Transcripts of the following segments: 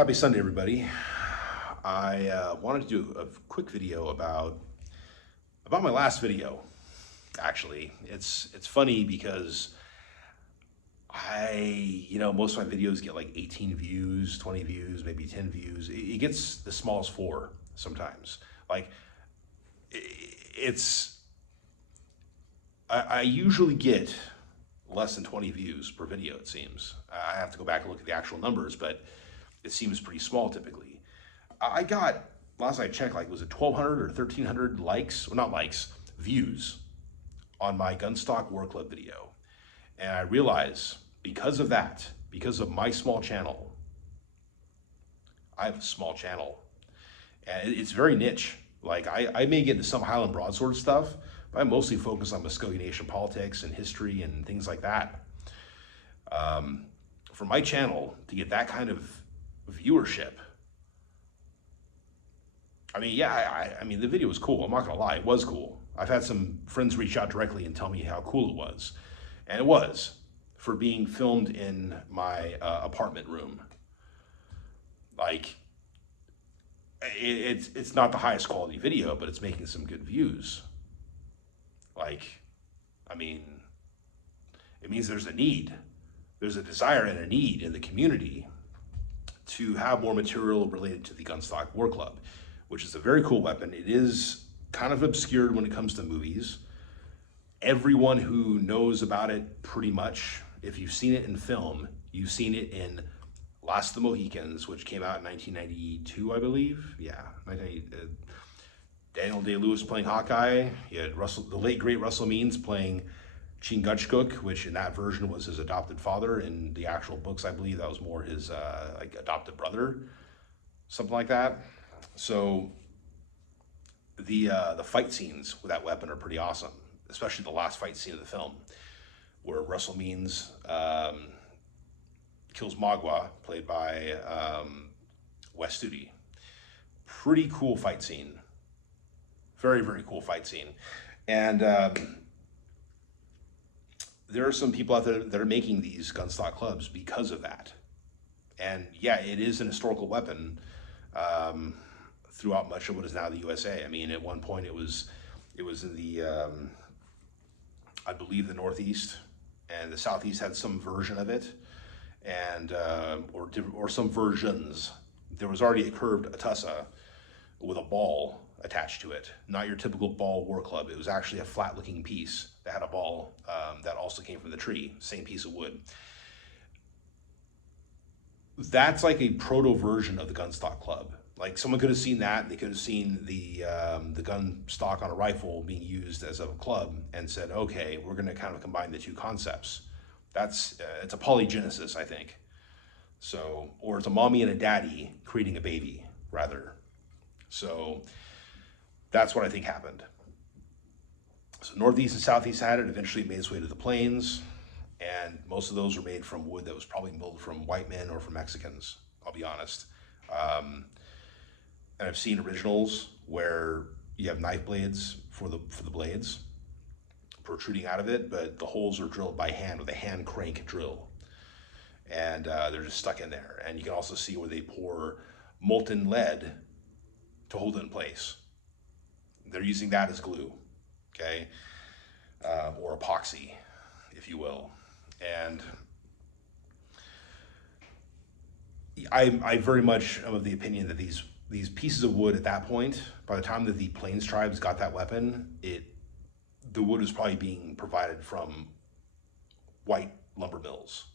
Happy Sunday, everybody. I wanted to do a quick video about my last video. Actually, it's funny because most of my videos get like 18 views, 20 views, maybe 10 views. It gets the smallest four sometimes. Like it's I usually get less than 20 views per video. It seems I have to go back and look at the actual numbers, but it seems pretty small typically. I got, last I checked, like, was it 1,200 or 1,300 likes? Well, not likes, views on my Gunstock War Club video. And I realize because of that, because of my small channel, I have a small channel and it's very niche. Like I may get into some Highland Broadsword stuff, but I mostly focus on Muskogee Nation politics and history and things like that. For my channel to get that kind of viewership, I mean, yeah, I mean, the video was cool. I'm not gonna lie, it was cool. I've had some friends reach out directly and tell me how cool it was. And it was, for being filmed in my apartment room. Like, it's not the highest quality video, but it's making some good views. Like, I mean, it means there's a need. There's a desire and a need in the community to have more material related to the Gunstock War Club, which is a very cool weapon. It is kind of obscured when it comes to movies. Everyone who knows about it, pretty much, if you've seen it in film, you've seen it in Last of the Mohicans, which came out in 1992, I believe. Yeah, Daniel Day-Lewis playing Hawkeye. You had the late great Russell Means playing Chingachgook, which in that version was his adopted father. In the actual books, I believe that was more his like adopted brother, something like that. So the fight scenes with that weapon are pretty awesome, especially the last fight scene of the film, where Russell Means kills Magua, played by Wes Studi. Pretty cool fight scene. Very, very cool fight scene. And there are some people out there that are making these Gunstock clubs because of that. And yeah, it is an historical weapon throughout much of what is now the USA. I mean, at one point it was in the, I believe, the Northeast, and the Southeast had some version of it, and or some versions. There was already a curved Atusa with a ball attached to it, not your typical ball war club. It was actually a flat-looking piece that had a ball that also came from the tree, same piece of wood. That's like a proto version of the Gunstock Club. Like, someone could have seen that. They could have seen the gun stock on a rifle being used as a club and said, okay, we're going to kind of combine the two concepts. That's it's a polygenesis, I think. So, or it's a mommy and a daddy creating a baby, rather. So that's what I think happened. So Northeast and Southeast had it. Eventually it made its way to the plains, and most of those were made from wood that was probably milled from white men or from Mexicans, I'll be honest. And I've seen originals where you have knife blades for the blades protruding out of it, but the holes are drilled by hand with a hand crank drill, and they're just stuck in there. And you can also see where they pour molten lead to hold it in place. They're using that as glue, okay, or epoxy, if you will. And I very much am of the opinion that these pieces of wood at that point, by the time that the Plains tribes got that weapon, the wood was probably being provided from white lumber mills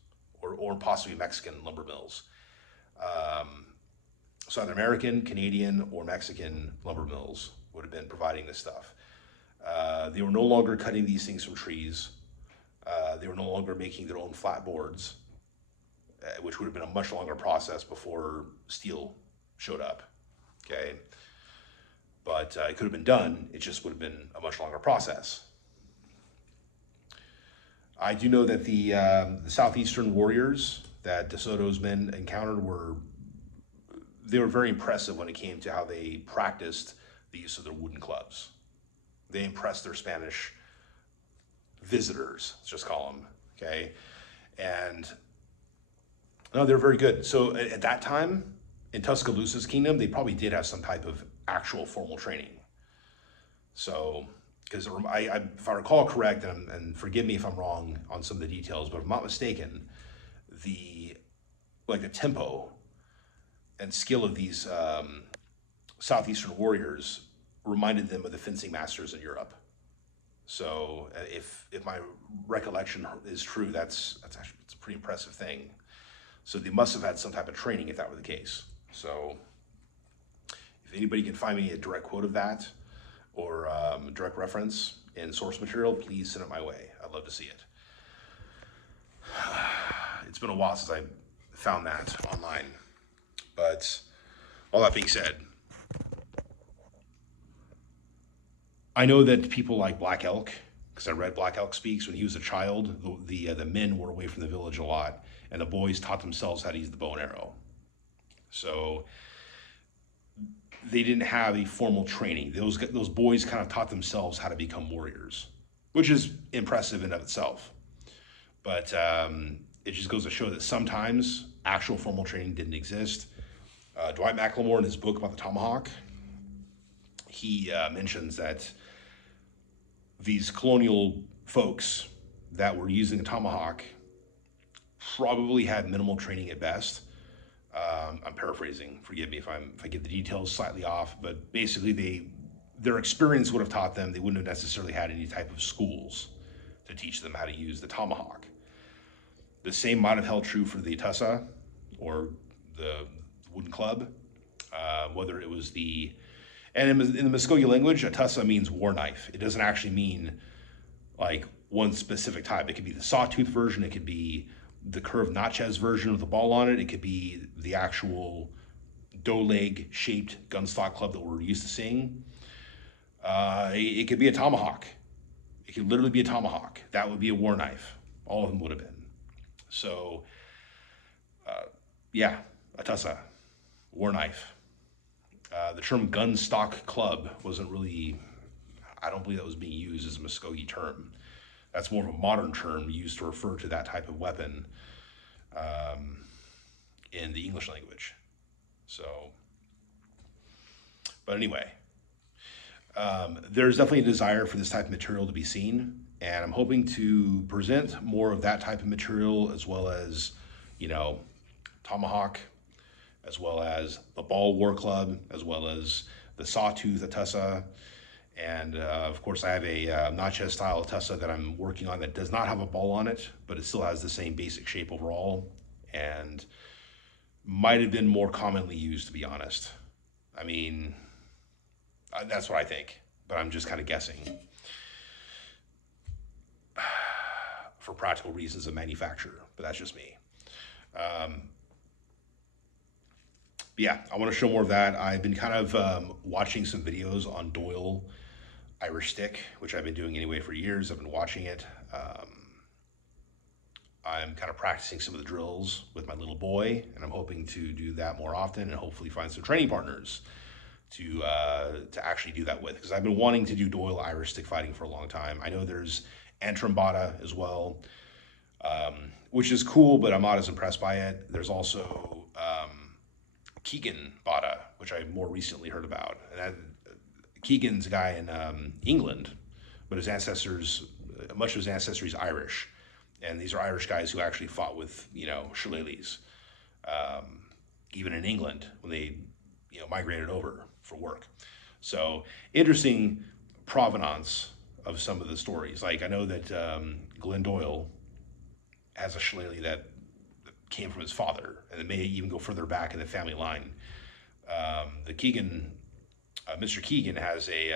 or possibly Mexican lumber mills. Southern American, Canadian, or Mexican lumber mills would have been providing this stuff. They were no longer cutting these things from trees. They were no longer making their own flat boards, which would have been a much longer process before steel showed up, okay? But it could have been done, it just would have been a much longer process. I do know that the Southeastern warriors that DeSoto's men encountered were very impressive when it came to how they practiced the use of their wooden clubs. They impressed their Spanish visitors, let's just call them, okay? And no, they're very good. So at that time, in Tuscaloosa's kingdom, they probably did have some type of actual formal training. So, because if I recall correct, and forgive me if I'm wrong on some of the details, but if I'm not mistaken, the tempo and skill of these southeastern warriors reminded them of the fencing masters in Europe. So, if my recollection is true, that's actually it's a pretty impressive thing. So they must have had some type of training if that were the case. So, if anybody can find me a direct quote of that, or direct reference in source material, please send it my way. I'd love to see it. It's been a while since I found that online. But all that being said, I know that people like Black Elk, because I read Black Elk Speaks when he was a child, the men were away from the village a lot, and the boys taught themselves how to use the bow and arrow. So they didn't have a formal training. Those boys kind of taught themselves how to become warriors, which is impressive in of itself. But it just goes to show that sometimes actual formal training didn't exist. Dwight McLemore, in his book about the tomahawk, he mentions that these colonial folks that were using the tomahawk probably had minimal training at best. I'm paraphrasing. Forgive me if I get the details slightly off, but basically their experience would have taught them they wouldn't have necessarily had any type of schools to teach them how to use the tomahawk. The same might have held true for the Atusa or the wooden club, whether it was and in the Muskogee language, Atusa means war knife. It doesn't actually mean like one specific type. It could be the sawtooth version. It could be the curved Natchez version with the ball on it. It could be the actual doe leg shaped gunstock club that we're used to seeing. It could be a tomahawk. It could literally be a tomahawk. That would be a war knife. All of them would have been. So, yeah, Atusa, war knife. The term gunstock club wasn't really, I don't believe that was being used as a Muskogee term. That's more of a modern term used to refer to that type of weapon in the English language. So, but anyway, there's definitely a desire for this type of material to be seen, and I'm hoping to present more of that type of material, as well as, tomahawk, as well as the ball war club, as well as the sawtooth Atusa. And of course, I have a Natchez style Atusa that I'm working on that does not have a ball on it, but it still has the same basic shape overall, and might have been more commonly used, to be honest. I mean, that's what I think, but I'm just kind of guessing for practical reasons of manufacture, but that's just me. Yeah, I want to show more of that. I've been kind of watching some videos on Doyle Irish stick, which I've been doing anyway for years. I've been watching it. I'm kind of practicing some of the drills with my little boy, and I'm hoping to do that more often and hopefully find some training partners to actually do that with, because I've been wanting to do Doyle Irish stick fighting for a long time. I know there's Antrim Bata as well, which is cool, but I'm not as impressed by it. There's also Keegan Bata, which I more recently heard about. And Keegan's a guy in England, but his ancestors, much of his ancestry is Irish. And these are Irish guys who actually fought with, shillelaghs, even in England when they, migrated over for work. So interesting provenance of some of the stories. Like, I know that Glenn Doyle has a shillelagh that came from his father, and it may even go further back in the family line. The Keegan, Mr. Keegan has a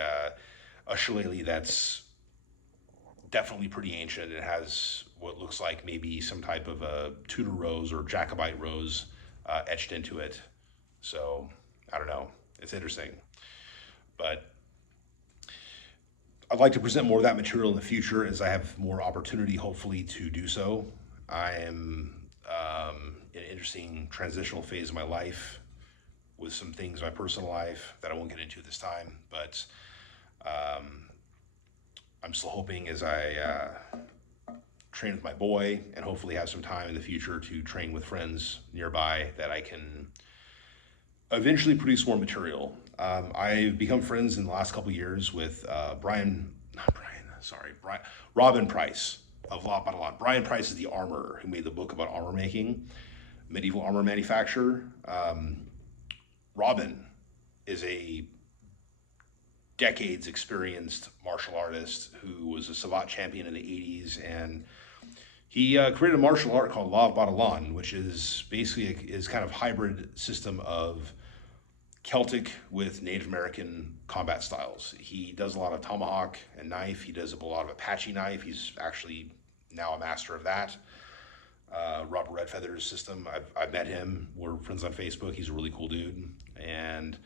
shillelagh that's definitely pretty ancient. It has what looks like maybe some type of a Tudor rose or Jacobite rose etched into it. So I don't know. It's interesting, but I'd like to present more of that material in the future as I have more opportunity, hopefully, to do so. I am in an interesting transitional phase of my life with some things in my personal life that I won't get into this time, but I'm still hoping as I train with my boy and hopefully have some time in the future to train with friends nearby that I can eventually produce more material. I've become friends in the last couple of years with Robin Price of La Battleon. Brian Price is the armorer who made the book about armor making, medieval armor manufacturer. Robin is a decades experienced martial artist who was a Savate champion in the 80s, and he created a martial art called La Battleon, which is basically is kind of hybrid system of Celtic with Native American combat styles. He does a lot of tomahawk and knife. He does a lot of Apache knife. He's actually now a master of that. Robert Redfeather's system. I've met him. We're friends on Facebook. He's a really cool dude. And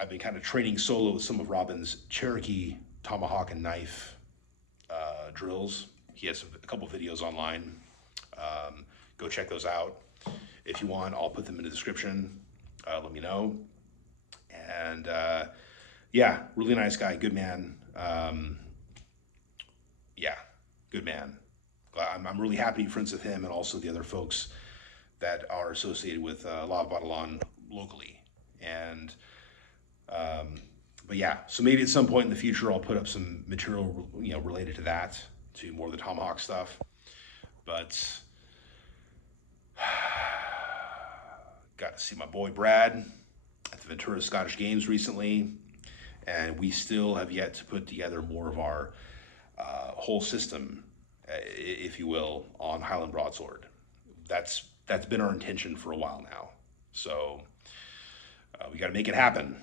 I've been kind of training solo with some of Robin's Cherokee tomahawk and knife drills. He has a couple videos online. Go check those out. If you want, I'll put them in the description. Let me know. And yeah, really nice guy, good man. Yeah, good man. I'm really happy to be friends with him and also the other folks that are associated with La Battleon locally. And but yeah, so maybe at some point in the future I'll put up some material, related to that, to more of the tomahawk stuff. But got to see my boy Brad at the Ventura Scottish Games recently, and we still have yet to put together more of our whole system, if you will, on Highland Broadsword. That's been our intention for a while now. So we got to make it happen.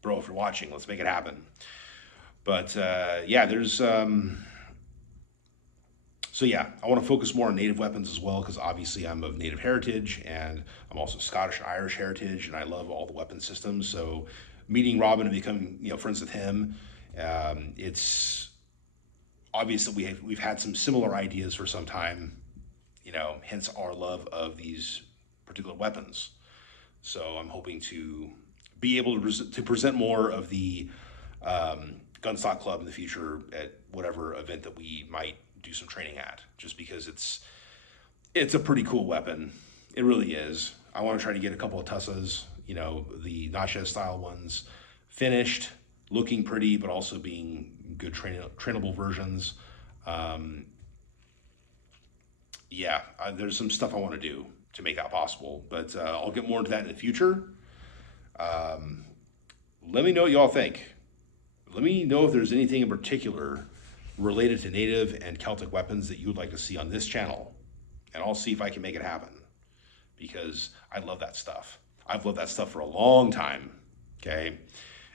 Bro, if you're watching, let's make it happen. But yeah, there's so yeah, I want to focus more on native weapons as well, because obviously I'm of native heritage, and I'm also Scottish and Irish heritage, and I love all the weapon systems. So meeting Robin and becoming friends with him, it's obvious that we've had some similar ideas for some time, hence our love of these particular weapons. So I'm hoping to be able to present more of the Gunstock Club in the future at whatever event that we might do some training at, just because it's a pretty cool weapon. It really is. I want to try to get a couple of Tussas, the Natchez style ones, finished, looking pretty, but also being good trainable versions. Yeah, there's some stuff I want to do to make that possible, but I'll get more into that in the future. Let me know what y'all think. Let me know if there's anything in particular related to native and Celtic weapons that you would like to see on this channel, and I'll see if I can make it happen, because I love that stuff. I've loved that stuff for a long time, okay?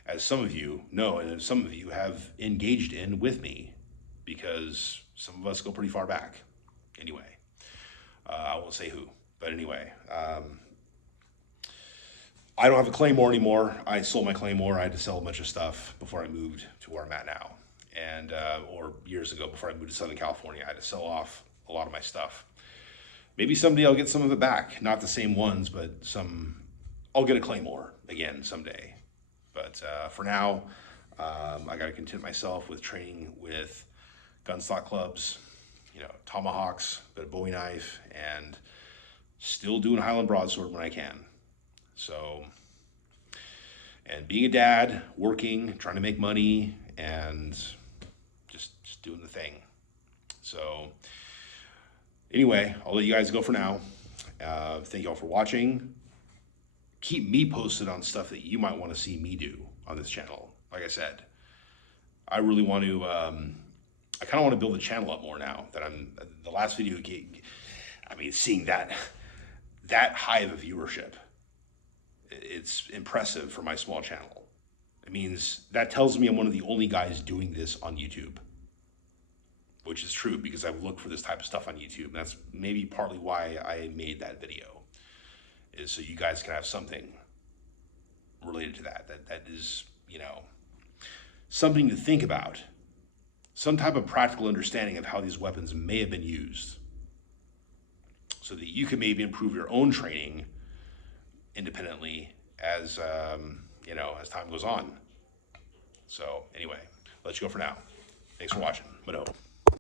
As some of you know, and as some of you have engaged in with me, because some of us go pretty far back. Anyway, I won't say who, but anyway, I don't have a Claymore anymore. I sold my Claymore. I had to sell a bunch of stuff before I moved to where I'm at now. And, or years ago, before I moved to Southern California, I had to sell off a lot of my stuff. Maybe someday I'll get some of it back. Not the same ones, but I'll get a Claymore again someday. But for now, I got to content myself with training with gunstock clubs, tomahawks, a bit of Bowie knife, and still doing Highland Broadsword when I can. So, and being a dad, working, trying to make money, and just doing the thing. So anyway, I'll let you guys go for now. Thank you all for watching. Keep me posted on stuff that you might want to see me do on this channel. Like I said, I really want to, I kind of want to build the channel up more now that the last video seeing that high of a viewership, it's impressive for my small channel. It means that tells me I'm one of the only guys doing this on YouTube, which is true, because I've looked for this type of stuff on YouTube. And that's maybe partly why I made that video, is so you guys can have something related to that is, something to think about, some type of practical understanding of how these weapons may have been used, so that you can maybe improve your own training independently as as time goes on. So anyway, let's go for now. Thanks for watching. Mano.